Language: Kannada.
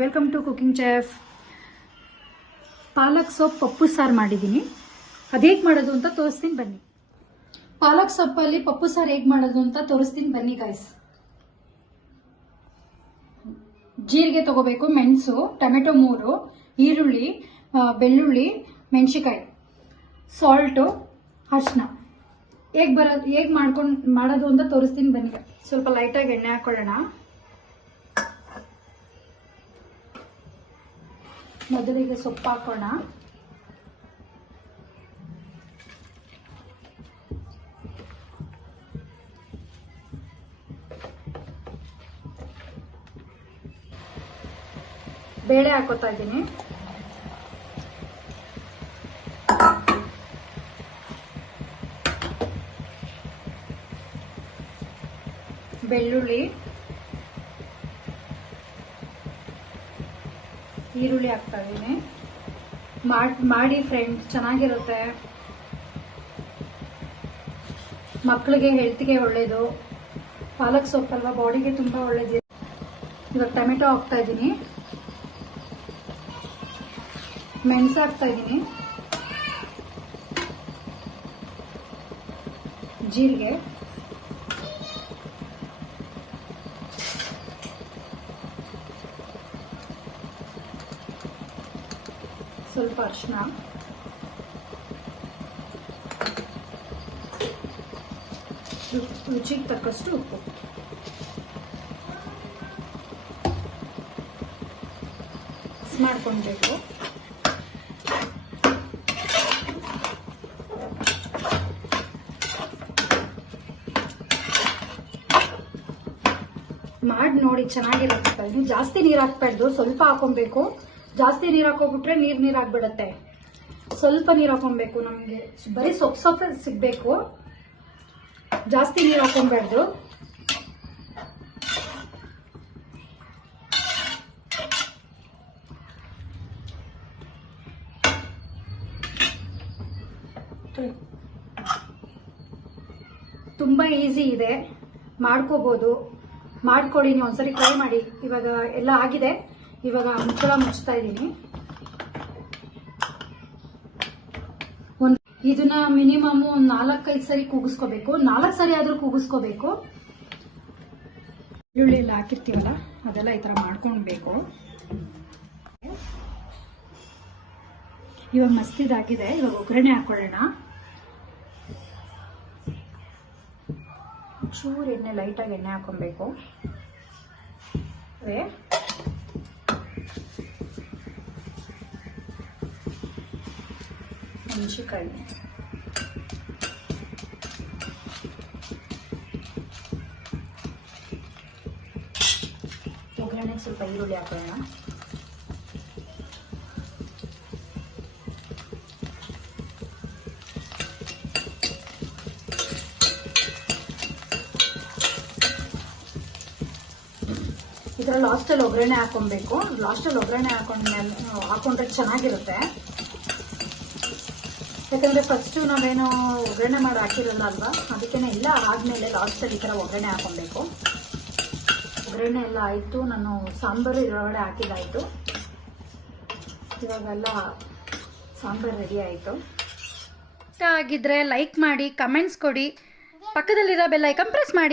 Welcome to cooking chef. ಪಾಲಕ್ ಸೊಪ್ಪು ಪಪ್ಪು ಸಾರು ಮಾಡಿದ್ದೀನಿ. ಅದು ಹೇಗೆ ಮಾಡೋದು ಅಂತ ತೋರಿಸ್ತೀನಿ ಬನ್ನಿ. ಪಾಲಕ್ ಸೊಪ್ಪಲ್ಲಿ ಪಪ್ಪು ಸಾರು ಹೇಗೆ ಮಾಡೋದು ಅಂತ ತೋರಿಸ್ತೀನಿ ಬನ್ನಿ ಗೈಸ್. ಜೀರಿಗೆ ತಗೋಬೇಕು, ಮೆಣಸು, ಟೊಮೆಟೊ 3, ಈರುಳ್ಳಿ, ಬೆಳ್ಳುಳ್ಳಿ, ಮೆಣಸಿಕಾಯಿ, ಸಾಲ್ಟು, ಅರಿಶಿನ. ಹೇಗೆ ಮಾಡೋದು ಅಂತ ತೋರಿಸ್ತೀನಿ ಬನ್ನಿ. ಸ್ವಲ್ಪ ಲೈಟಾಗಿ ಎಣ್ಣೆ ಹಾಕೊಳ್ಳೋಣ. ಮೊದಲಿಗೆ ಸೊಪ್ಪು ಹಾಕೋಣ. ಬೇಳೆ ಹಾಕೋತಾ ಇದ್ದೀನಿ. ಬೆಳ್ಳುಳ್ಳಿ, ಈರುಳ್ಳಿ ಹಾಕ್ತಾ ಇದ್ದೀನಿ. ಮಾಡಿ ಫ್ರೆಂಡ್ಸ್, ಚೆನ್ನಾಗಿರುತ್ತೆ. ಮಕ್ಕಳಿಗೆ ಹೆಲ್ತ್ಗೆ ಒಳ್ಳೇದು. ಪಾಲಕ್ ಸೊಪ್ಪಲ್ವಾ, ಬಾಡಿಗೆ ತುಂಬ ಒಳ್ಳೇದು. ಇವಾಗ ಟೊಮೆಟೊ ಹಾಕ್ತಾ ಇದ್ದೀನಿ, ಮೆಣಸು ಹಾಕ್ತಾ ಇದ್ದೀನಿ, ಜೀರಿಗೆ, ಸ್ವಲ್ಪ ಅರಿಶಿನ, ರುಚಿಗೆ ತಕ್ಕಷ್ಟು ಉಪ್ಪು. ಮಿಕ್ಸ್ ಮಾಡ್ಕೊಳ್ಬೇಕು. ಮಾಡಿ ನೋಡಿ, ಚೆನ್ನಾಗಿರುತ್ತೆ. ನೀವು ಜಾಸ್ತಿ ನೀರು ಹಾಕ್ಬಾರ್ದು, ಸ್ವಲ್ಪ ಹಾಕೊಬೇಕು. ಜಾಸ್ತಿ ನೀರು ಹಾಕೋಬಿಟ್ರೆ ನೀರು ಆಗ್ಬಿಡುತ್ತೆ. ಸ್ವಲ್ಪ ನೀರು ಹಾಕೊಬೇಕು. ನಮಗೆ ಬರೀ ಸೊಪ್ಪು ಸಿಗ್ಬೇಕು, ಜಾಸ್ತಿ ನೀರು ಹಾಕೊಬಾರ್ದು. ತುಂಬಾ ಈಸಿ ಇದೆ, ಮಾಡ್ಕೋಬಹುದು. ಮಾಡ್ಕೊಳ್ಳಿ, ನೀವು ಒಂದ್ಸರಿ ಟ್ರೈ ಮಾಡಿ. ಇವಾಗ ಎಲ್ಲ ಆಗಿದೆ. ಇವಾಗ ಮುಚ್ಚಳ ಮುಚ್ತಾ ಇದ್ದೀನಿ. ಇದನ್ನ ಮಿನಿಮಮ್ ಒಂದು 4-5 ಸರಿ ಕೂಗಿಸ್ಕೋಬೇಕು. 4 ಸರಿ ಆದ್ರೂ ಕೂಗಿಸ್ಕೋಬೇಕು. ಈರುಳ್ಳಿ ಎಲ್ಲ ಹಾಕಿರ್ತೀವಲ್ಲ, ಅದೆಲ್ಲ ಈ ತರ ಮಾಡ್ಕೊಳ್ಬೇಕು. ಇವಾಗ ಮಸ್ತಿದಾಗಿದೆ. ಇವಾಗ ಒಗ್ಗರಣೆ ಹಾಕೊಳ್ಳೋಣ. ಚೂರು ಎಣ್ಣೆ, ಲೈಟಾಗಿ ಎಣ್ಣೆ ಹಾಕೊಬೇಕು. ಮೆಣಸಿಕಾಯಿ, ಒಗ್ಗರಣೆಗೆ ಸ್ವಲ್ಪ ಈರುಳ್ಳಿ ಹಾಕೋಣ. ಇದರ ಲಾಸ್ಟಲ್ಲಿ ಒಗ್ಗರಣೆ ಹಾಕೊಬೇಕು. ಲಾಸ್ಟಲ್ಲಿ ಒಗ್ಗರಣೆ ಹಾಕೊಂಡ್ರೆ ಚೆನ್ನಾಗಿರುತ್ತೆ. ಯಾಕಂದ್ರೆ ಫಸ್ಟ್ ನಾವೇನು ಒಗ್ಗರಣೆ ಮಾಡಿ ಹಾಕಿರಲ್ಲ ಅಲ್ವಾ, ಅದಕ್ಕೇನೆ ಇಲ್ಲ. ಆದ್ಮೇಲೆ ಲಾಸ್ಟಲ್ಲಿ ಈ ಥರ ಒಗ್ಗರಣೆ ಹಾಕೊಬೇಕು. ಒಗ್ಗರಣೆ ಎಲ್ಲ ಆಯಿತು. ನಾನು ಸಾಂಬಾರು ಇದರೊಳಗಡೆ ಹಾಕಿದ್ದಾಯಿತು. ಇವಾಗೆಲ್ಲ ಸಾಂಬಾರು ರೆಡಿ ಆಯಿತು. ಇಷ್ಟ ಆಗಿದ್ರೆ ಲೈಕ್ ಮಾಡಿ, ಕಮೆಂಟ್ಸ್ ಕೊಡಿ, ಪಕ್ಕದಲ್ಲಿರೋ ಬೆಲ್ ಐಕಾನ್ ಪ್ರೆಸ್ ಮಾಡಿ.